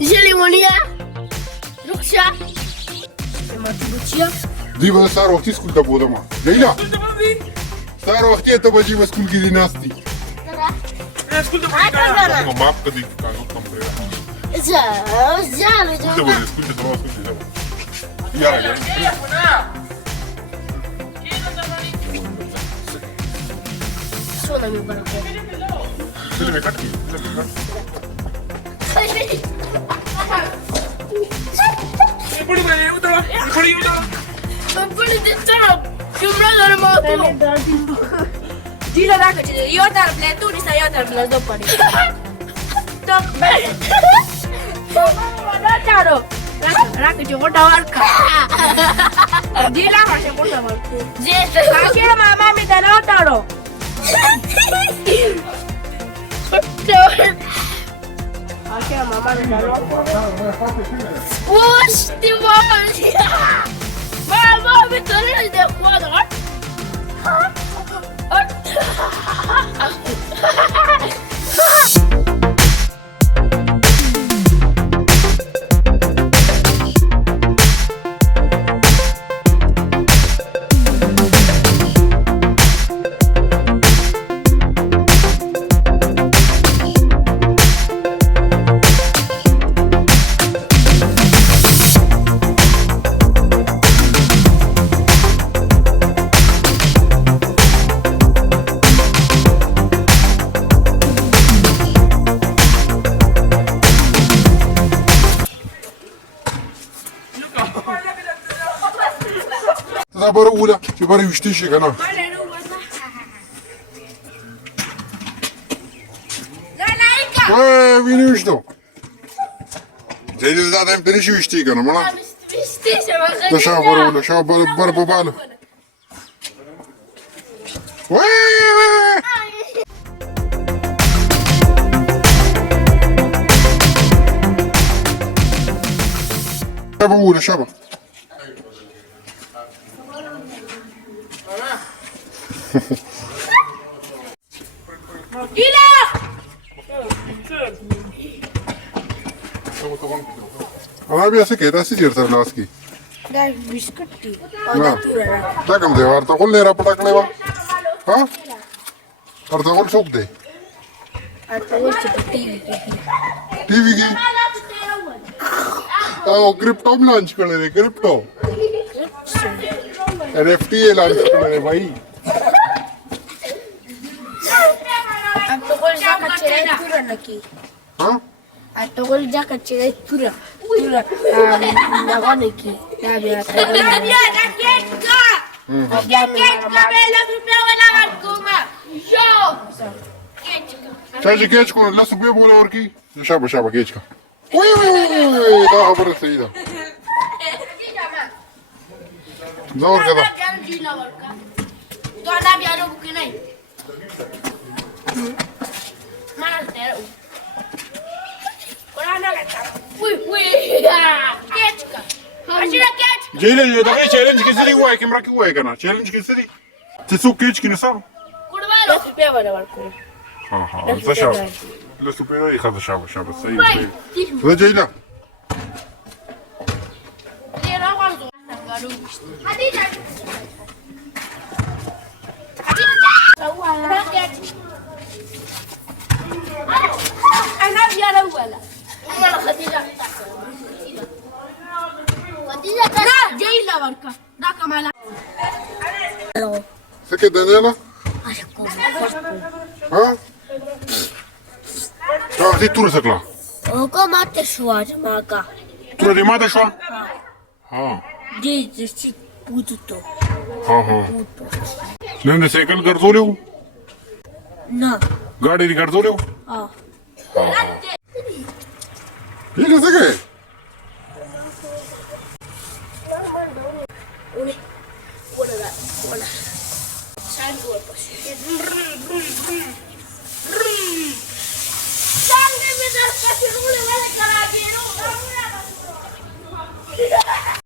جلیمونیا رخصه دی به سهار وختي سکول ته بولم لیلا سهار وختي ته به جې سکول کې دي ناست دي سکول ته پاتې نو ماپ کدي کانو کم کړی زالو ته به سکول ته سره سکول ته یا یا سونا مې برکو فلم یې کټ کړي پړې باندې وته پړې وته پړې دې څنګه کیمرا درمو Dilo dacă ce eu te-ar plătu, ni să eu te-ar plătu după ni. Stop. Da, Taro. Dacă ce vor da arca. Dilo că ce vor da arca. Dacă mama mi da la Taro. Dacă mama mi da la. Pusti mama. Mama mi torna de cuadro. دا بره وله چې بره ویشتې شي که نه وینې ویشتو جلیل دا ټایم ته نه شي ویشتې که نه مړه د شا بره وله شا بره په باله شابه وله شابه Dilo! اما بیا څه کوې داسې چېرته ناست کړي Da biscuit ti. O da tură. دا کوم دی ارتغل نه راپټه کړی وه ها ارتغل څوک دی Asta o să pe TV کې. ټي وي کې او کرپټو هم لانچ کړی دی کرپټو NFT یې لانچ کړی دی بھائی Atogol jaka cerai tură naki. ها Atogol jaka cerai tură. Tură. Da naki. Da bia. چا چې کېچ کړو لس روپۍ به ونه ورکړي شابه شابه کېچ کړه وی وی وی دا خبره صحیح ده دا ورکړه ده جلیل دغه چیلنج کې څه دي ووایه کیمرا کې ووایه که نه چیلنج کې څه دي چې څوک کېچ کړي نو څه ها ها زه شابه لس روپۍ وایي ښه ده شابه شابه صحیح صحیح زه جلیله Ana biara wala. Da, Jayla warka. Da Kamala. څه کې دنیاله ها دا وختي توره څه کړه Ogo mate شو جماعه توره دې ماته شوه ها دې چې پوتو ها ها نن د سایکل ګرځولی وو نه ګاډي دې ګرځولی وو اه هیله څه کوې